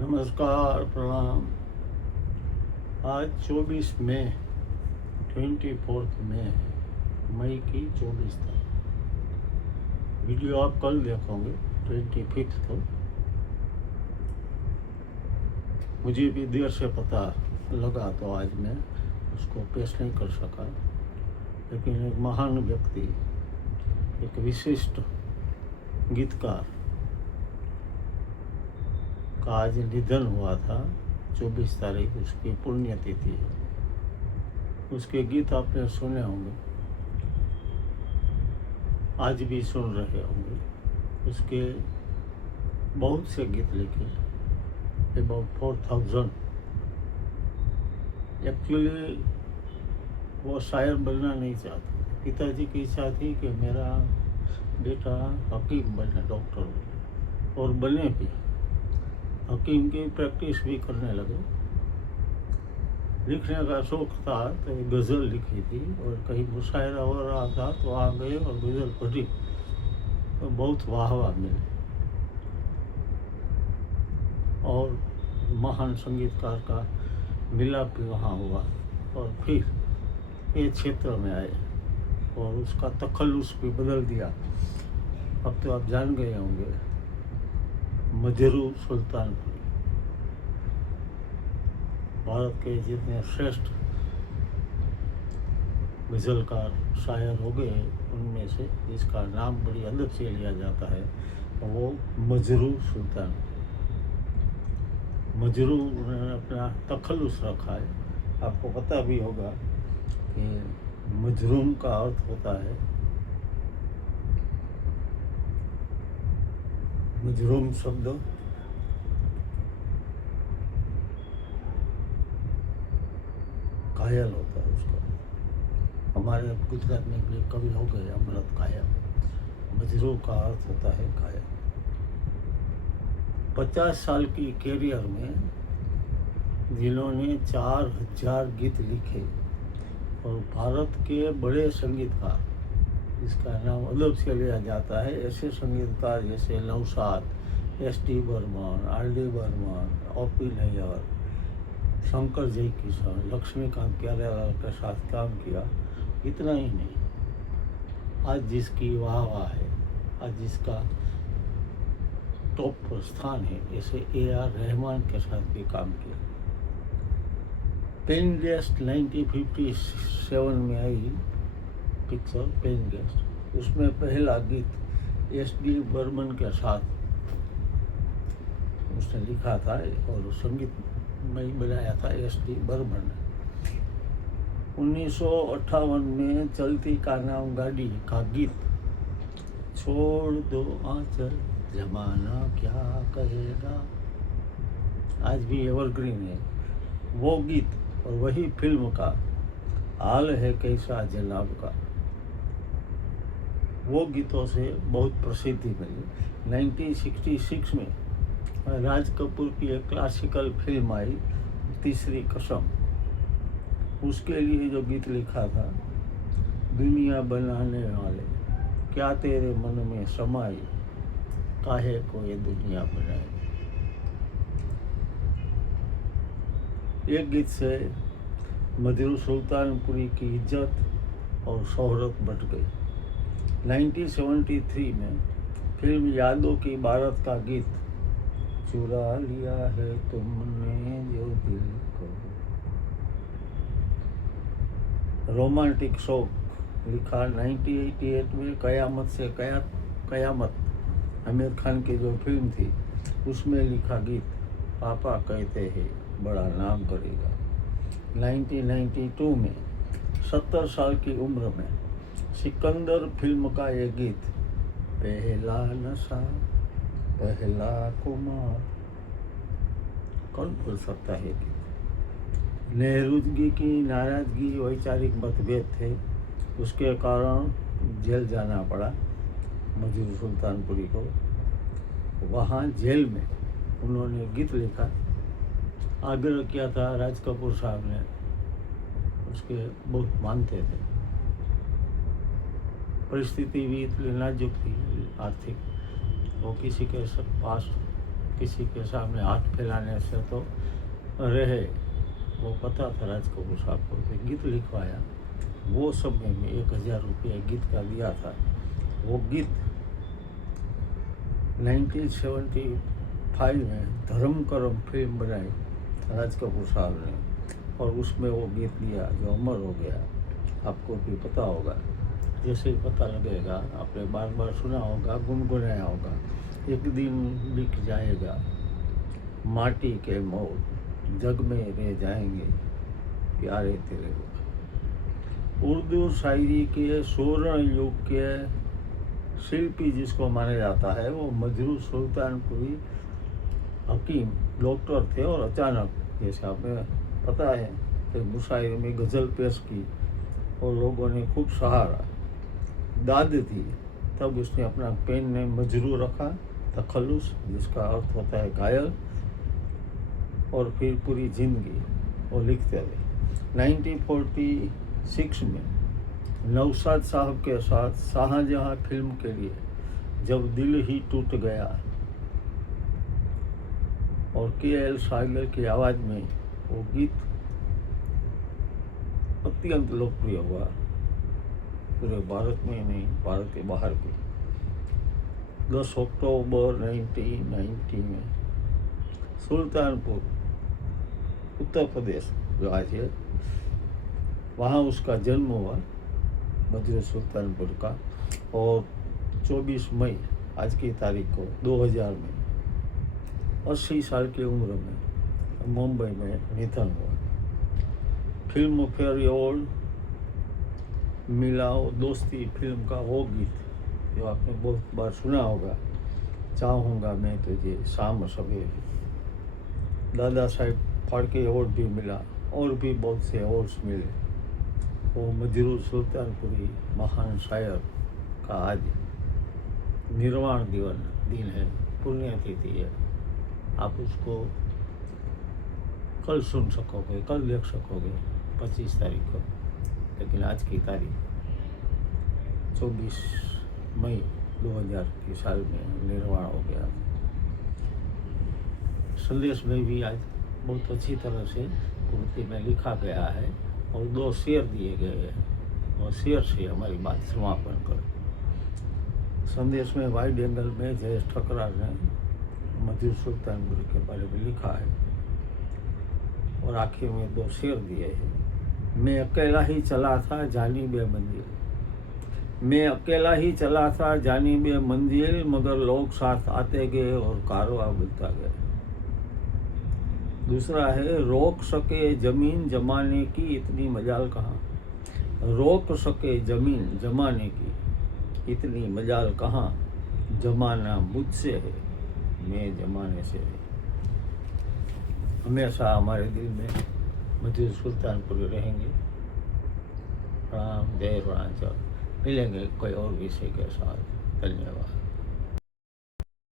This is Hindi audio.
नमस्कार, प्रणाम। आज 24 मई 24 मई मई की 24 तारीख। वीडियो आप कल देखोगे 25 को। मुझे भी देर से पता लगा तो आज मैं उसको पेश नहीं कर सका, लेकिन एक महान व्यक्ति, एक विशिष्ट गीतकार का आज निधन हुआ था। 24 तारीख उसकी पुण्यतिथि है। उसके गीत आपने सुने होंगे, आज भी सुन रहे होंगे। उसके बहुत से गीत लिखे, अबाउट 4000। एक्चुअली वो शायर बनना नहीं चाहते। पिताजी की इच्छा थी कि मेरा बेटा हकीम बने, डॉक्टर बने, और बने भी। हकीम की प्रैक्टिस भी करने लगे। लिखने का शौक था तो गज़ल लिखी थी, और कहीं मुशायरा हो रहा था तो आ गए और गज़ल पढ़ी तो बहुत वाहवाह मिली, और महान संगीतकार का मिलाप भी वहाँ हुआ। और फिर ये क्षेत्र में आए और उसका तखल्लुस भी बदल दिया। अब तो आप जान गए होंगे, मजरू सुल्तानपुरी। भारत के जितने श्रेष्ठ गज़लकार शायर हो गए, उनमें से जिसका नाम बड़ी अदब से लिया जाता है वो मजरू सुल्तान। मजरू उन्होंने अपना तखल्लुस रखा है। आपको पता भी होगा कि मजरूम का अर्थ होता है, मजरूम शब्द कायल होता है उसका। हमारे गुजरात में भी कवि हो गए अमृत कायल। मजरू का अर्थ होता है कायल। 50 साल की कैरियर में जिन्होंने 4000 गीत लिखे, और भारत के बड़े संगीतकार, इसका नाम अदब से लिया जाता है, ऐसे संगीतकार जैसे नौशाद, एस.डी. बर्मन, आर.डी. बर्मन, ओ.पी. नैयर, शंकर जयकिशन, लक्ष्मीकांत प्यारेलाल के साथ काम किया। इतना ही नहीं, आज जिसकी वाह है, आज जिसका टॉप पर स्थान है, ऐसे ए.आर. रहमान के साथ भी काम किया। पेइंग गेस्ट 1957 में आई पिक्चर पेइंग गेस्ट। उसमें पहला गीत एस.डी. बर्मन के साथ उसने लिखा था और संगीत में बनाया था एस.डी. बर्मन ने। 1958 में चलती का नाम गाड़ी का गीत, छोड़ दो आंचल जमाना क्या कहेगा, आज भी एवरग्रीन है वो गीत। और वही फिल्म का हाल है कैसा जनाब का, वो गीतों से बहुत प्रसिद्धि मिली। 1966 में राज कपूर की एक क्लासिकल फिल्म आई, तीसरी कसम। उसके लिए जो गीत लिखा था, दुनिया बनाने वाले क्या तेरे मन में समाई, काहे को ये दुनिया बनाए। एक गीत से मजरू सुल्तानपुरी की इज्जत और शोहरत बढ़ गई। 1973 में फिल्म यादों की बारात का गीत, चुरा लिया है तुमने जो दिल को, रोमांटिक शौक लिखा 1988 में। कयामत से कयामत आमिर खान की जो फिल्म थी, उसमें लिखा गीत, पापा कहते हैं बड़ा नाम करेगा। 1992 में 70 साल की उम्र में सिकंदर फिल्म का ये गीत, पहला नशा पहला कुमार, कौन भूल सकता है गीत। नेहरूजी की नाराजगी, वैचारिक मतभेद थे, उसके कारण जेल जाना पड़ा मजरू सुल्तानपुरी को। वहाँ जेल में उन्होंने गीत लिखा, आग्रह किया था राज कपूर साहब ने, उसके बहुत मानते थे। परिस्थिति भी इतनी नाजुक थी आर्थिक, वो किसी के पास किसी के सामने हाथ फैलाने से तो रहे, वो पता था राज कपूर साहब को। तो गीत लिखवाया, वो समय में 1000 रुपये गीत का दिया था। वो गीत 1975 में धर्म करम फिल्म बनाई राज कपूर साहब ने, और उसमें वो गीत दिया जो अमर हो गया। आपको भी पता होगा, जैसे ही पता लगेगा, आपने बार बार सुना होगा, गुनगुनाया होगा। एक दिन बिक जाएगा माटी के मोल, जग में रह जाएंगे प्यारे तेरे लोग। उर्दू शायरी के स्वर्ण युग के शिल्पी जिसको माना जाता है, वो मजरू सुल्तानपुरी हकीम डॉक्टर थे, और अचानक, जैसे आपने पता है कि मुशायरे में गज़ल पेश की और लोगों ने खूब सहारा, दाद दी, तब उसने अपना पेन में मजरू रखा, तखल्लुस जिसका अर्थ होता है घायल, और फिर पूरी जिंदगी वो लिखते रहे। 1946 में नौशाद साहब के साथ शाहजहां फिल्म के लिए जब दिल ही टूट गया, और के.एल. सागर की आवाज़ में वो गीत अत्यंत लोकप्रिय हुआ, पूरे भारत में नहीं, भारत के बाहर भी। 10 अक्टूबर 1990 में सुल्तानपुर उत्तर प्रदेश जो आज है, वहाँ उसका जन्म हुआ, मजरू सुल्तानपुर का। और 24 मई आज की तारीख को 2000 में 80 साल की उम्र में मुंबई में निधन हुआ। फिल्म फेयर अवार्ड मिलाओ दोस्ती फिल्म का वो गीत जो आपने बहुत बार सुना होगा, चाहूँगा मैं तुझे शाम सवेरे। दादा साहेब फाड़के अवार्ड भी मिला, और भी बहुत से अवार्ड्स मिले। वो मजरू सुल्तानपुरी महान शायर का आज निर्वाण दिन है, पुण्यतिथि है। आप उसको कल सुन सकोगे, कल देख सकोगे 25 तारीख को, लेकिन आज की तारीख 24 मई 2000 की साल में निर्वाण हो गया। संदेश में भी आज बहुत अच्छी तरह से पूर्ति में लिखा गया है, और 2 शेर दिए गए हैं, और शेर से हमारी बात समापन कर। संदेश में वाइड एंगल में जयेश ठकरार ने मजरू सुल्तानपुरी के बारे में लिखा है, और आखिर में 2 शेर दिए हैं। मैं अकेला ही चला था जानिबे मंजिल, मैं अकेला ही चला था जानिबे मंजिल, मगर लोग साथ आते गए और कारवां बनता गया। दूसरा है, रोक सके जमीन जमाने की इतनी मजाल कहाँ, रोक सके जमीन जमाने की इतनी मजाल कहाँ, जमाना मुझसे है मैं जमाने से है। हमेशा हमारे दिल में मजरू सुल्तानपुरी रहेंगे। प्रणाम, जय अरुणाचल। मिलेंगे कोई और विषय के साथ। धन्यवाद।